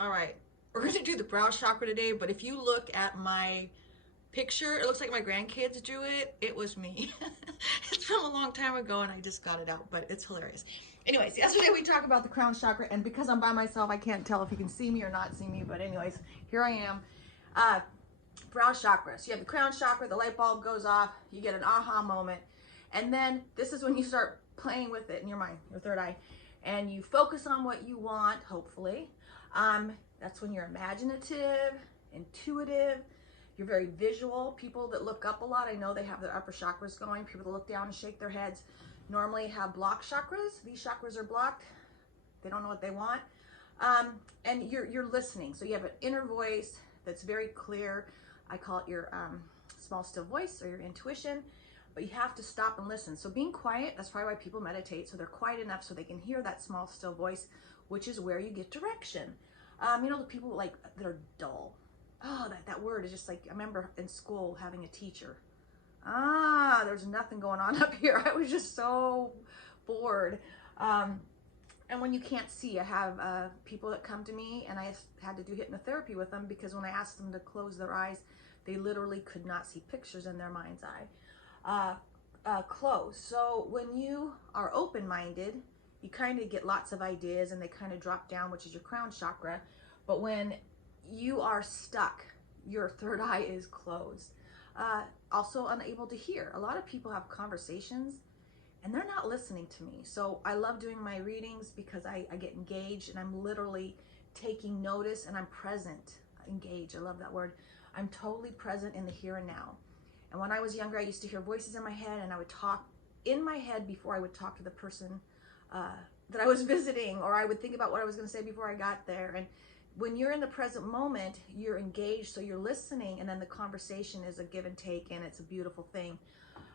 All right, we're going to do the brow chakra today, but if you look at my picture, it looks like my grandkids drew it. It was me. It's from a long time ago and I just got it out, but it's hilarious. Anyways, yesterday we talked about the crown chakra, and because I'm by myself, I can't tell if you can see me or not see me, but anyways, here I am. Uh, Brow chakra. So you have the crown chakra, the light bulb goes off, you get an aha moment, and then this is when you start playing with it in your mind, your third eye, and you focus on what you want, hopefully. That's when you're imaginative, intuitive, you're very visual. People that look up a lot, I know they have their upper chakras going. People that look down and shake their heads normally have blocked chakras. These chakras are blocked. They don't know what they want. And you're listening. So you have an inner voice that's very clear. I call it your small still voice or your intuition, but you have to stop and listen. So being quiet, that's probably why people meditate. So they're quiet enough so they can hear that small still voice, which is where you get direction. You know, the people like that are dull. Oh, that word is just like, I remember in school having a teacher. There's nothing going on up here. I was just so bored. And when you can't see, I have people that come to me, and I had to do hypnotherapy with them because when I asked them to close their eyes, they literally could not see pictures in their mind's eye. Close. So when you are open-minded, you kind of get lots of ideas and they kind of drop down, which is your crown chakra. But when you are stuck, your third eye is closed. Also unable to hear. A lot of people have conversations and they're not listening to me. So I love doing my readings because I get engaged and I'm literally taking notice and I'm present. Engage, I love that word. I'm totally present in the here and now. And when I was younger, I used to hear voices in my head and I would talk in my head before I would talk to the person that I was visiting, or I would think about what I was going to say before I got there. And when you're in the present moment, you're engaged, so you're listening, and then the conversation is a give and take, and it's a beautiful thing.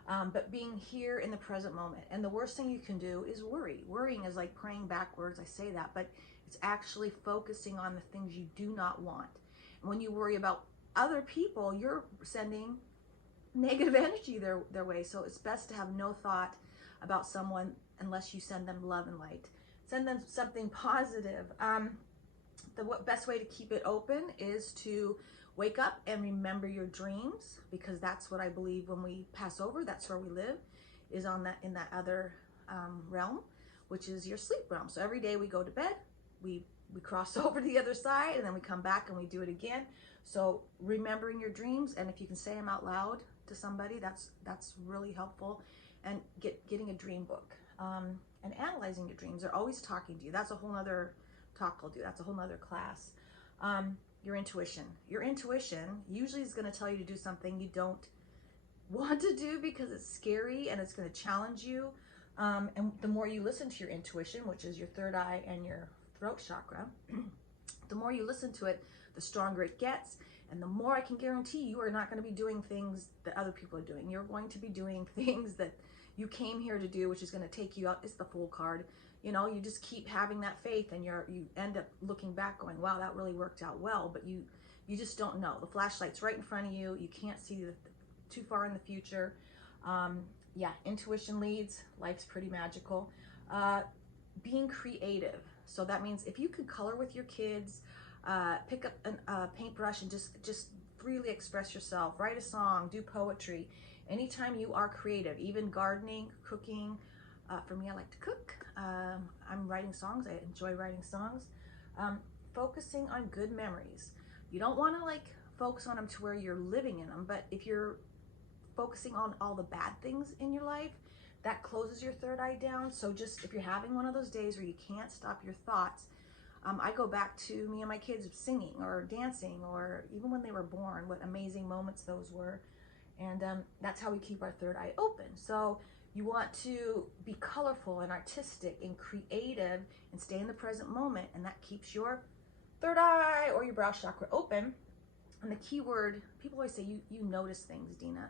But being here in the present moment, and the worst thing you can do is worry. Worrying is like praying backwards. I say that, but it's actually focusing on the things you do not want. And when you worry about other people, you're sending negative energy their way. So it's best to have no thought about someone unless you send them love and light. Send them something positive. The best way to keep it open is to wake up and remember your dreams, because that's what I believe when we pass over, that's where we live, is on that, in that other realm, which is your sleep realm. So every day we go to bed, we cross over to the other side, and then we come back and we do it again. So remembering your dreams, and if you can say them out loud to somebody, that's really helpful. And getting a dream book, and analyzing your dreams. They're always talking to you. That's a whole nother talk I'll do. That's a whole nother class. Your intuition. Your intuition usually is going to tell you to do something you don't want to do because it's scary and it's going to challenge you. And the more you listen to your intuition, which is your third eye and your throat chakra, the more you listen to it, the stronger it gets. And the more I can guarantee you are not going to be doing things that other people are doing. You're going to be doing things that you came here to do, which is going to take you out. It's the Fool card. You know, you just keep having that faith, and you end up looking back going, wow, that really worked out well. But you just don't know. The flashlight's right in front of you. You can't see too far in the future. Yeah, intuition leads. Life's pretty magical. Being creative. So that means if you could color with your kids, pick up a paintbrush and just freely express yourself, write a song, do poetry. Anytime you are creative, even gardening, cooking. For me, I like to cook. I'm writing songs. I enjoy writing songs. Focusing on good memories. You don't want to like focus on them to where you're living in them, but if you're focusing on all the bad things in your life, that closes your third eye down. So just if you're having one of those days where you can't stop your thoughts, I go back to me and my kids singing or dancing, or even when they were born, what amazing moments those were. And that's how we keep our third eye open. So you want to be colorful and artistic and creative and stay in the present moment, and that keeps your third eye or your brow chakra open. And the key word, people always say you notice things, Dena.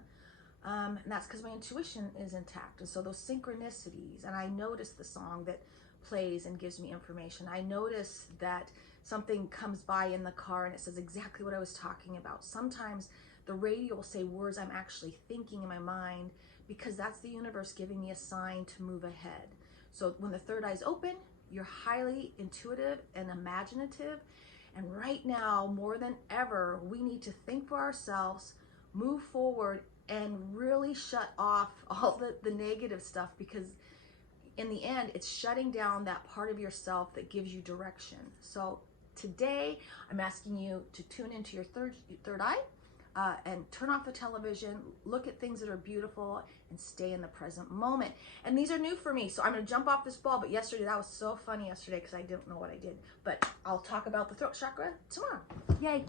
And that's because my intuition is intact. And so those synchronicities, and I notice the song that plays and gives me information. I notice that something comes by in the car and it says exactly what I was talking about. Sometimes the radio will say words I'm actually thinking in my mind, because that's the universe giving me a sign to move ahead. So when the third eye is open, you're highly intuitive and imaginative, And right now, more than ever, we need to think for ourselves, move forward, and really shut off all the negative stuff, because in the end, it's shutting down that part of yourself that gives you direction. So today, I'm asking you to tune into your third eye, and turn off the television, look at things that are beautiful, and stay in the present moment. And these are new for me, so I'm gonna jump off this ball, but yesterday, that was so funny yesterday because I didn't know what I did. But I'll talk about the throat chakra tomorrow. Yay.